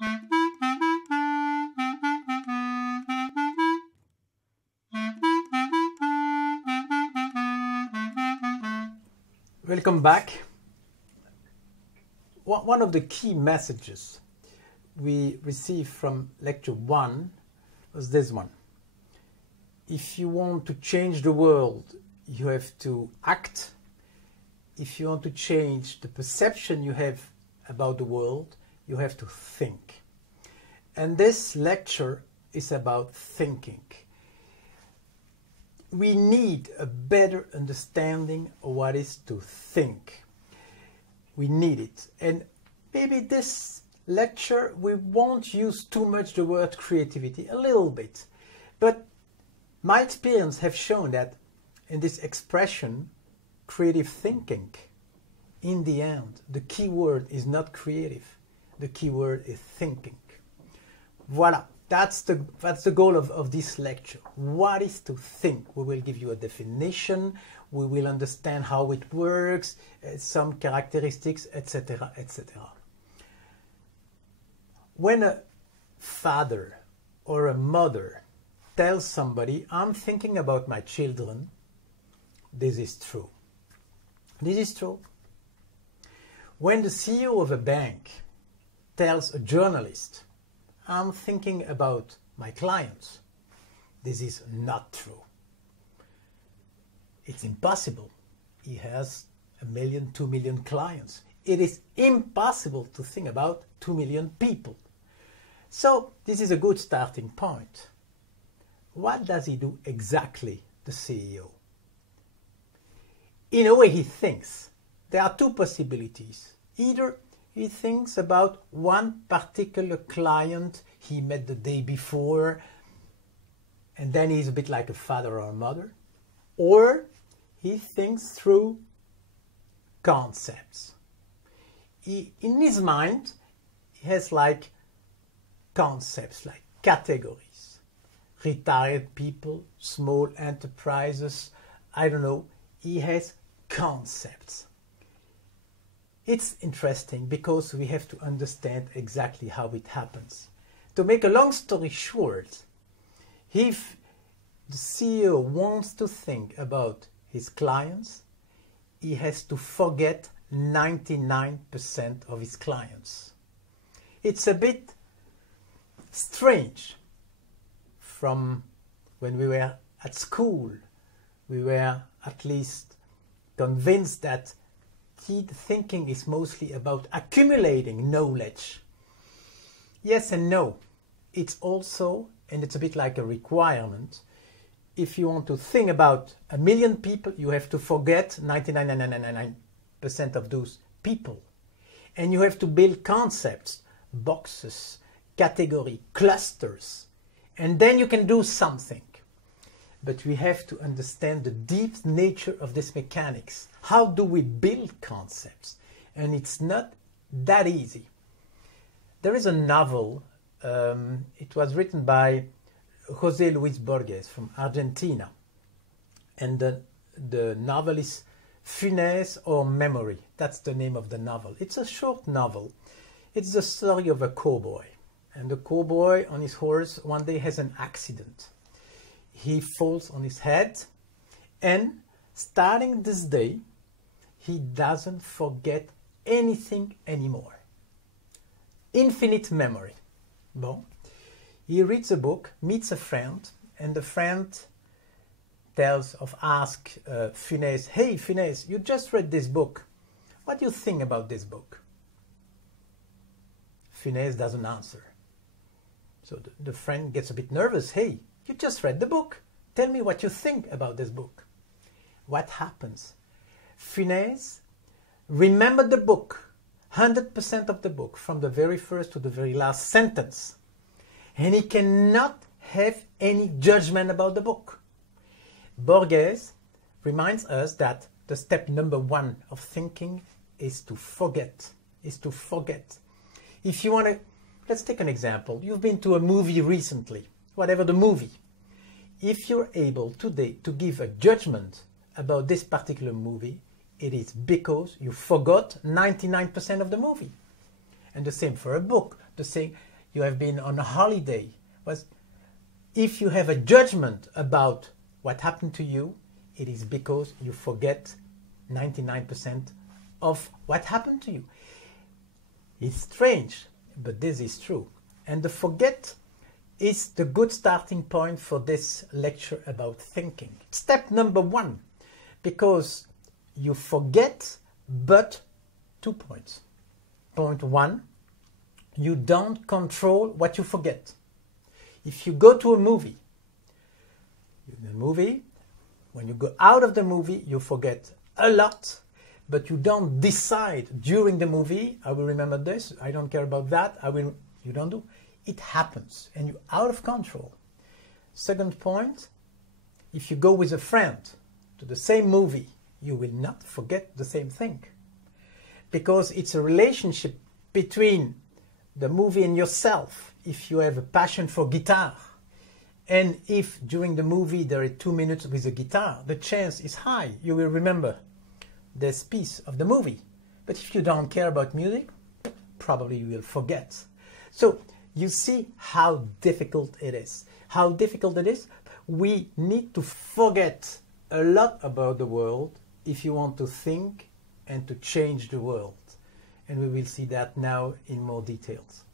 Welcome back. One of the key messages we received from lecture 1 was this one. If you want to change the world, you have to act. If you want to change the perception you have about the world, you have to think. And this lecture is about thinking. We need a better understanding of what is to think. We need it. And maybe this lecture, we won't use too much the word creativity, a little bit. But my experience have shown that in this expression, creative thinking, in the end, the key word is not creative. The key word is thinking. Voila. That's the goal of this lecture. What is to think? We will give you a definition, we will understand how it works, some characteristics, etc., etc. When a father or a mother tells somebody, I'm thinking about my children, this is true. This is true. When the CEO of a bank tells a journalist, I'm thinking about my clients, this is not true. It's impossible. He has 1 million, 2 million clients. It is impossible to think about 2 million people. So this is a good starting point. What does he do exactly, the CEO? In a way he thinks. There are two possibilities. Either he thinks about one particular client he met the day before, and then he's a bit like a father or a mother. Or he thinks through concepts. In his mind, he has like concepts, like categories. Retired people, small enterprises, I don't know. He has concepts. It's interesting because we have to understand exactly how it happens. To make a long story short, if the CEO wants to think about his clients, he has to forget 99% of his clients. It's a bit strange. From when we were at school, we were at least convinced that thinking is mostly about accumulating knowledge. Yes and no. It's also, and it's a bit like a requirement, if you want to think about 1 million people, you have to forget 99.999% of those people. And you have to build concepts, boxes, category, clusters, and then you can do something. But we have to understand the deep nature of this mechanics. How do we build concepts? And it's not that easy. There is a novel, it was written by José Luis Borges from Argentina. And the novel is Funès or Memory. That's the name of the novel. It's a short novel. It's the story of a cowboy. And the cowboy on his horse one day has an accident. He falls on his head, and starting this day, he doesn't forget anything anymore. Infinite memory. Bon. He reads a book, meets a friend, and the friend asks Funès, hey Funès, you just read this book. What do you think about this book? Funès doesn't answer. So the friend gets a bit nervous. Hey, you just read the book. Tell me what you think about this book. What happens? Funès remembered the book, 100% of the book, from the very first to the very last sentence. And he cannot have any judgment about the book. Borges reminds us that the step number 1 of thinking is to forget. If you want to, let's take an example. You've been to a movie recently, whatever the movie. If you're able today to give a judgment about this particular movie, it is because you forgot 99% of the movie. And the same for a book. The same, you have been on a holiday. But if you have a judgment about what happened to you, it is because you forget 99% of what happened to you. It's strange, but this is true. And the forget is the good starting point for this lecture about thinking. Step number 1, because you forget, but 2 points. Point 1, you don't control what you forget. If you go to a movie, when you go out of the movie, you forget a lot, but you don't decide during the movie, I will remember this, I don't care about that, you don't do. It happens and you're out of control. Second point, if you go with a friend to the same movie, you will not forget the same thing. Because it's a relationship between the movie and yourself. If you have a passion for guitar, and if during the movie there are 2 minutes with a guitar, the chance is high you will remember this piece of the movie. But if you don't care about music, probably you will forget. So you see how difficult it is. How difficult it is. We need to forget a lot about the world if you want to think and to change the world. And we will see that now in more details.